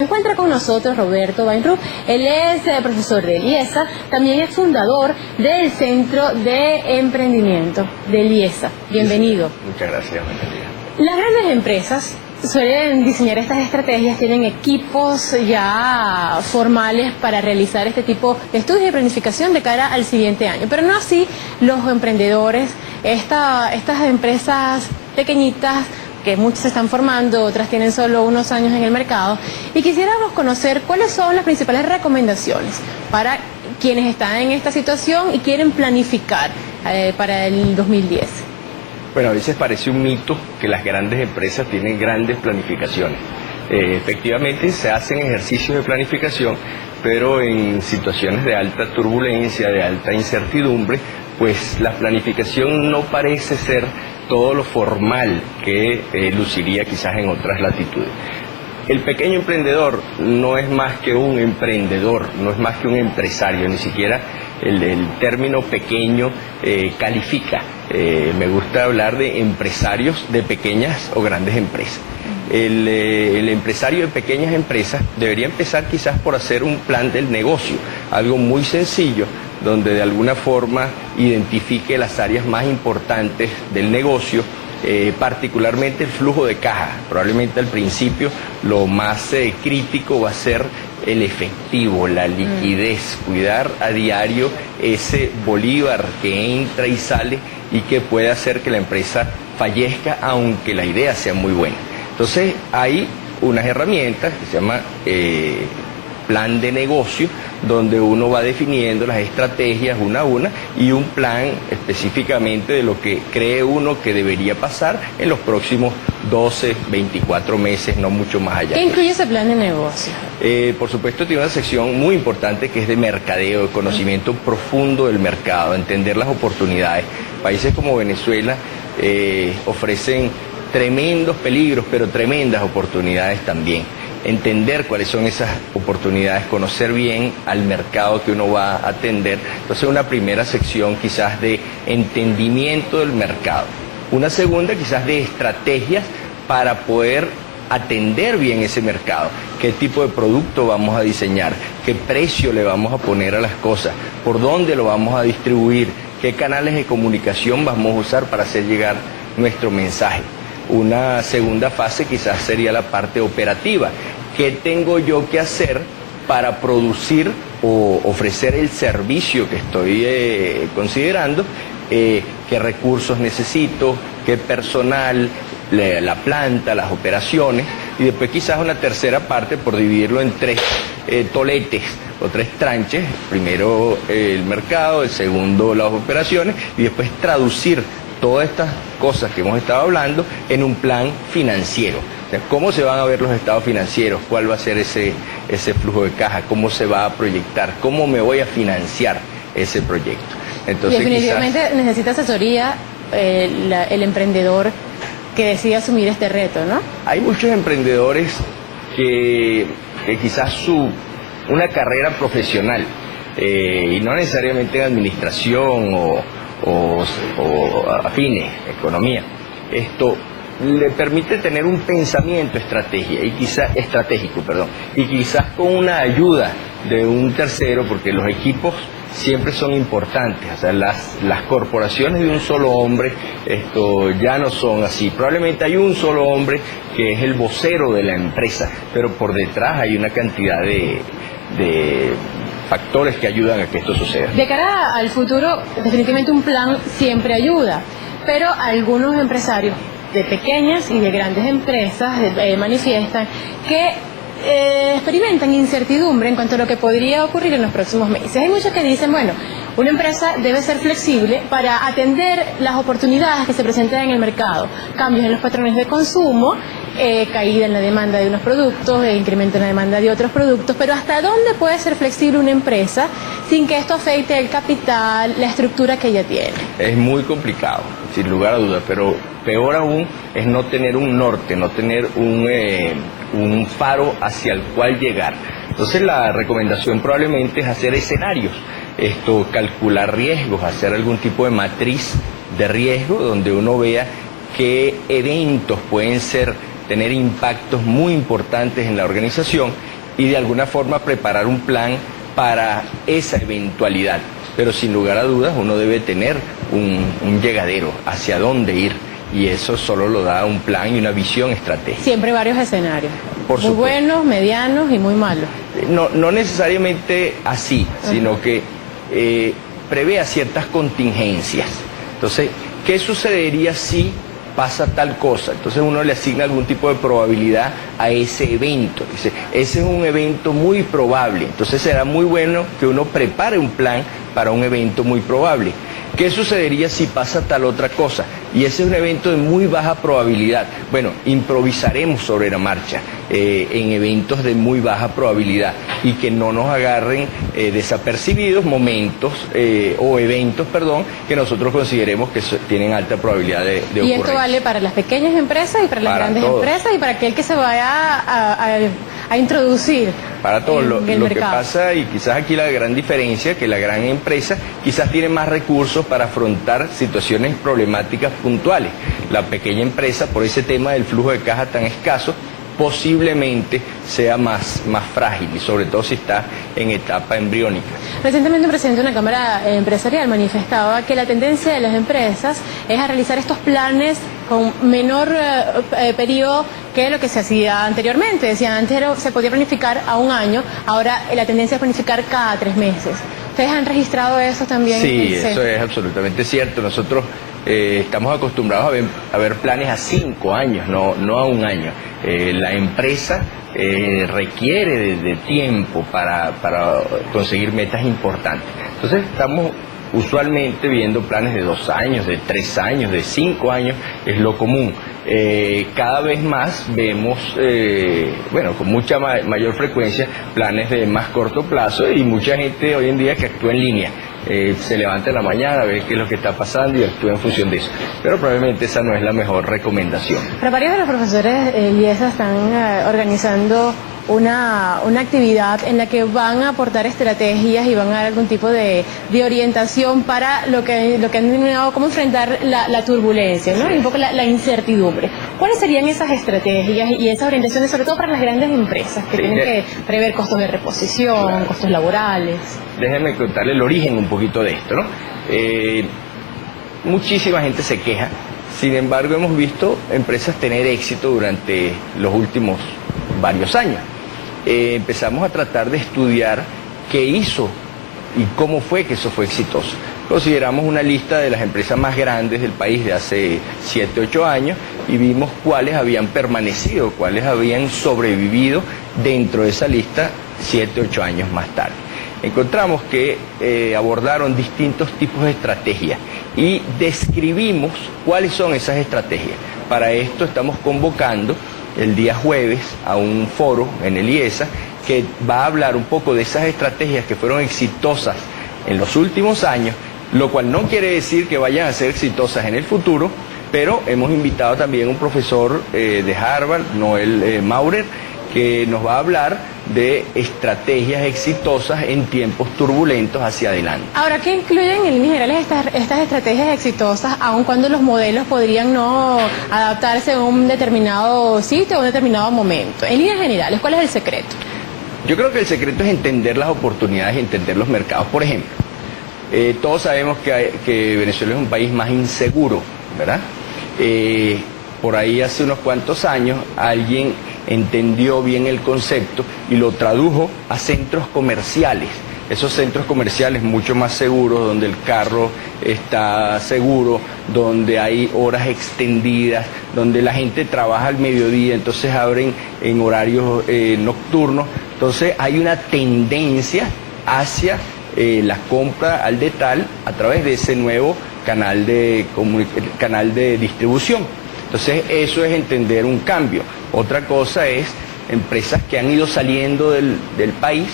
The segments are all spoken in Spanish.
Se encuentra con nosotros Roberto Weinrub. Él es profesor de IESA, también es fundador del Centro de Emprendimiento del IESA. Bienvenido. Muchas gracias, María. Las grandes empresas suelen diseñar estas estrategias, tienen equipos ya formales para realizar este tipo de estudios de planificación de cara al siguiente año, pero no así los emprendedores, estas empresas pequeñitas, que muchas se están formando, otras tienen solo unos años en el mercado, y quisiéramos conocer cuáles son las principales recomendaciones para quienes están en esta situación y quieren planificar para el 2010. Bueno, a veces parece un mito que las grandes empresas tienen grandes planificaciones. Efectivamente se hacen ejercicios de planificación, pero en situaciones de alta turbulencia, de alta incertidumbre, pues la planificación no parece ser todo lo formal que luciría quizás en otras latitudes. El pequeño emprendedor no es más que un emprendedor, no es más que un empresario, ni siquiera el término pequeño califica. Me gusta hablar de empresarios de pequeñas o grandes empresas. El empresario de pequeñas empresas debería empezar quizás por hacer un plan del negocio, algo muy sencillo, donde de alguna forma identifique las áreas más importantes del negocio, particularmente el flujo de caja. Probablemente al principio lo más crítico va a ser el efectivo, la liquidez, cuidar a diario ese bolívar que entra y sale y que puede hacer que la empresa fallezca aunque la idea sea muy buena. Entonces hay unas herramientas que se llama plan de negocio, donde uno va definiendo las estrategias una a una y un plan específicamente de lo que cree uno que debería pasar en los próximos 12, 24 meses, no mucho más allá. ¿Qué incluye ese plan de negocio? Por supuesto tiene una sección muy importante que es de mercadeo, de conocimiento profundo del mercado, entender las oportunidades. Países como Venezuela ofrecen tremendos peligros, pero tremendas oportunidades también. Entender cuáles son esas oportunidades, conocer bien al mercado que uno va a atender. Entonces una primera sección quizás de entendimiento del mercado. Una segunda quizás de estrategias para poder atender bien ese mercado. ¿Qué tipo de producto vamos a diseñar? ¿Qué precio le vamos a poner a las cosas? ¿Por dónde lo vamos a distribuir? ¿Qué canales de comunicación vamos a usar para hacer llegar nuestro mensaje? Una segunda fase quizás sería la parte operativa. ¿Qué tengo yo que hacer para producir o ofrecer el servicio que estoy considerando? ¿Qué recursos necesito? ¿Qué personal? La planta, las operaciones. Y después quizás una tercera parte por dividirlo en tres toletes o tres tranches. Primero el mercado, el segundo las operaciones y después traducir todas estas cosas que hemos estado hablando en un plan financiero. O sea, ¿cómo se van a ver los estados financieros? ¿Cuál va a ser ese flujo de caja? ¿Cómo se va a proyectar? ¿Cómo me voy a financiar ese proyecto? Entonces, definitivamente quizás necesita asesoría el emprendedor que decide asumir este reto, ¿no? Hay muchos emprendedores que quizás una carrera profesional, y no necesariamente en administración o afines, economía, esto le permite tener un pensamiento estratégico, y quizás con una ayuda de un tercero, porque los equipos siempre son importantes. O sea, las corporaciones de un solo hombre ya no son así. Probablemente hay un solo hombre que es el vocero de la empresa, pero por detrás hay una cantidad de factores que ayudan a que esto suceda. De cara al futuro, definitivamente un plan siempre ayuda, pero algunos empresarios de pequeñas y de grandes empresas manifiestan que experimentan incertidumbre en cuanto a lo que podría ocurrir en los próximos meses. Hay muchos que dicen, bueno, una empresa debe ser flexible para atender las oportunidades que se presentan en el mercado, cambios en los patrones de consumo, caída en la demanda de unos productos, incremento en la demanda de otros productos, pero ¿hasta dónde puede ser flexible una empresa sin que esto afecte el capital, la estructura que ella tiene? Es muy complicado, sin lugar a dudas, pero peor aún es no tener un norte, no tener un faro hacia el cual llegar. Entonces la recomendación probablemente es hacer escenarios, calcular riesgos, hacer algún tipo de matriz de riesgo donde uno vea qué eventos pueden ser tener impactos muy importantes en la organización y de alguna forma preparar un plan para esa eventualidad. Pero sin lugar a dudas uno debe tener un llegadero hacia dónde ir, y eso solo lo da un plan y una visión estratégica. Siempre varios escenarios, Por muy supuesto. buenos, medianos y muy malos. No necesariamente así, sino que prevea ciertas contingencias. Entonces, ¿qué sucedería si pasa tal cosa? Entonces uno le asigna algún tipo de probabilidad a ese evento. Dice, ese es un evento muy probable. Entonces será muy bueno que uno prepare un plan para un evento muy probable. ¿Qué sucedería si pasa tal otra cosa? Y ese es un evento de muy baja probabilidad. Bueno, improvisaremos sobre la marcha en eventos de muy baja probabilidad y que no nos agarren desapercibidos momentos o eventos, perdón, que nosotros consideremos que tienen alta probabilidad de ocurrir. Y esto vale para las pequeñas empresas y para las grandes todos. empresas y para aquel que se vaya a introducir. Para todos. en Lo el que mercado. pasa, y quizás aquí la gran diferencia, que la gran empresa quizás tiene más recursos para afrontar situaciones problemáticas puntuales. La pequeña empresa, por ese tema del flujo de caja tan escaso, posiblemente sea más frágil, y sobre todo si está en etapa embriónica. Recientemente un presidente de una cámara empresarial manifestaba que la tendencia de las empresas es a realizar estos planes con menor periodo que lo que se hacía anteriormente. Decía, antes se podía planificar a un año, ahora la tendencia es planificar cada 3 meses. ¿Ustedes han registrado eso también? Sí, eso es absolutamente cierto. Nosotros estamos acostumbrados a ver planes a 5 años, no a un año. La empresa requiere de tiempo para conseguir metas importantes. Entonces estamos usualmente viendo planes de 2 años, de 3 años, de 5 años, es lo común. Cada vez más vemos, con mucha mayor frecuencia, planes de más corto plazo, y mucha gente hoy en día que actúa en línea. Se levanta en la mañana, ve qué es lo que está pasando y actúa en función de eso. Pero probablemente esa no es la mejor recomendación. Pero varios de los profesores IESA están organizando una actividad en la que van a aportar estrategias y van a dar algún tipo de orientación para lo que han denominado cómo enfrentar la turbulencia, ¿no? Y un poco la incertidumbre. ¿Cuáles serían esas estrategias y esas orientaciones, sobre todo para las grandes empresas que tienen que prever costos de reposición, costos laborales? Déjenme contarle el origen un poquito de esto, ¿no? Muchísima gente se queja, sin embargo hemos visto empresas tener éxito durante los últimos varios años. Empezamos a tratar de estudiar qué hizo y cómo fue que eso fue exitoso. Consideramos una lista de las empresas más grandes del país de hace 7, 8 años y vimos cuáles habían permanecido, cuáles habían sobrevivido dentro de esa lista 7, 8 años más tarde. Encontramos que abordaron distintos tipos de estrategias y describimos cuáles son esas estrategias. Para esto estamos convocando el día jueves a un foro en el IESA que va a hablar un poco de esas estrategias que fueron exitosas en los últimos años, lo cual no quiere decir que vayan a ser exitosas en el futuro, pero hemos invitado también a un profesor de Harvard, Noel Maurer, que nos va a hablar de estrategias exitosas en tiempos turbulentos hacia adelante. Ahora, ¿qué incluyen en líneas generales estas estrategias exitosas, aun cuando los modelos podrían no adaptarse a un determinado sitio o un determinado momento? En líneas generales, ¿cuál es el secreto? Yo creo que el secreto es entender las oportunidades y entender los mercados. Por ejemplo, todos sabemos que Venezuela es un país más inseguro, ¿verdad? Por ahí hace unos cuantos años alguien entendió bien el concepto y lo tradujo a centros comerciales. Esos centros comerciales mucho más seguros, donde el carro está seguro, donde hay horas extendidas, donde la gente trabaja al mediodía, entonces abren en horarios nocturnos. Entonces hay una tendencia hacia la compra al detalle a través de ese nuevo canal de distribución. Entonces eso es entender un cambio. Otra cosa es empresas que han ido saliendo del país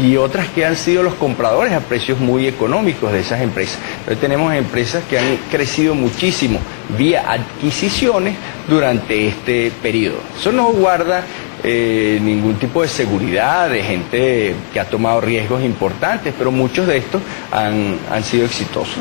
y otras que han sido los compradores a precios muy económicos de esas empresas. Entonces tenemos empresas que han crecido muchísimo vía adquisiciones durante este periodo. Eso no guarda ningún tipo de seguridad de gente que ha tomado riesgos importantes, pero muchos de estos han sido exitosos.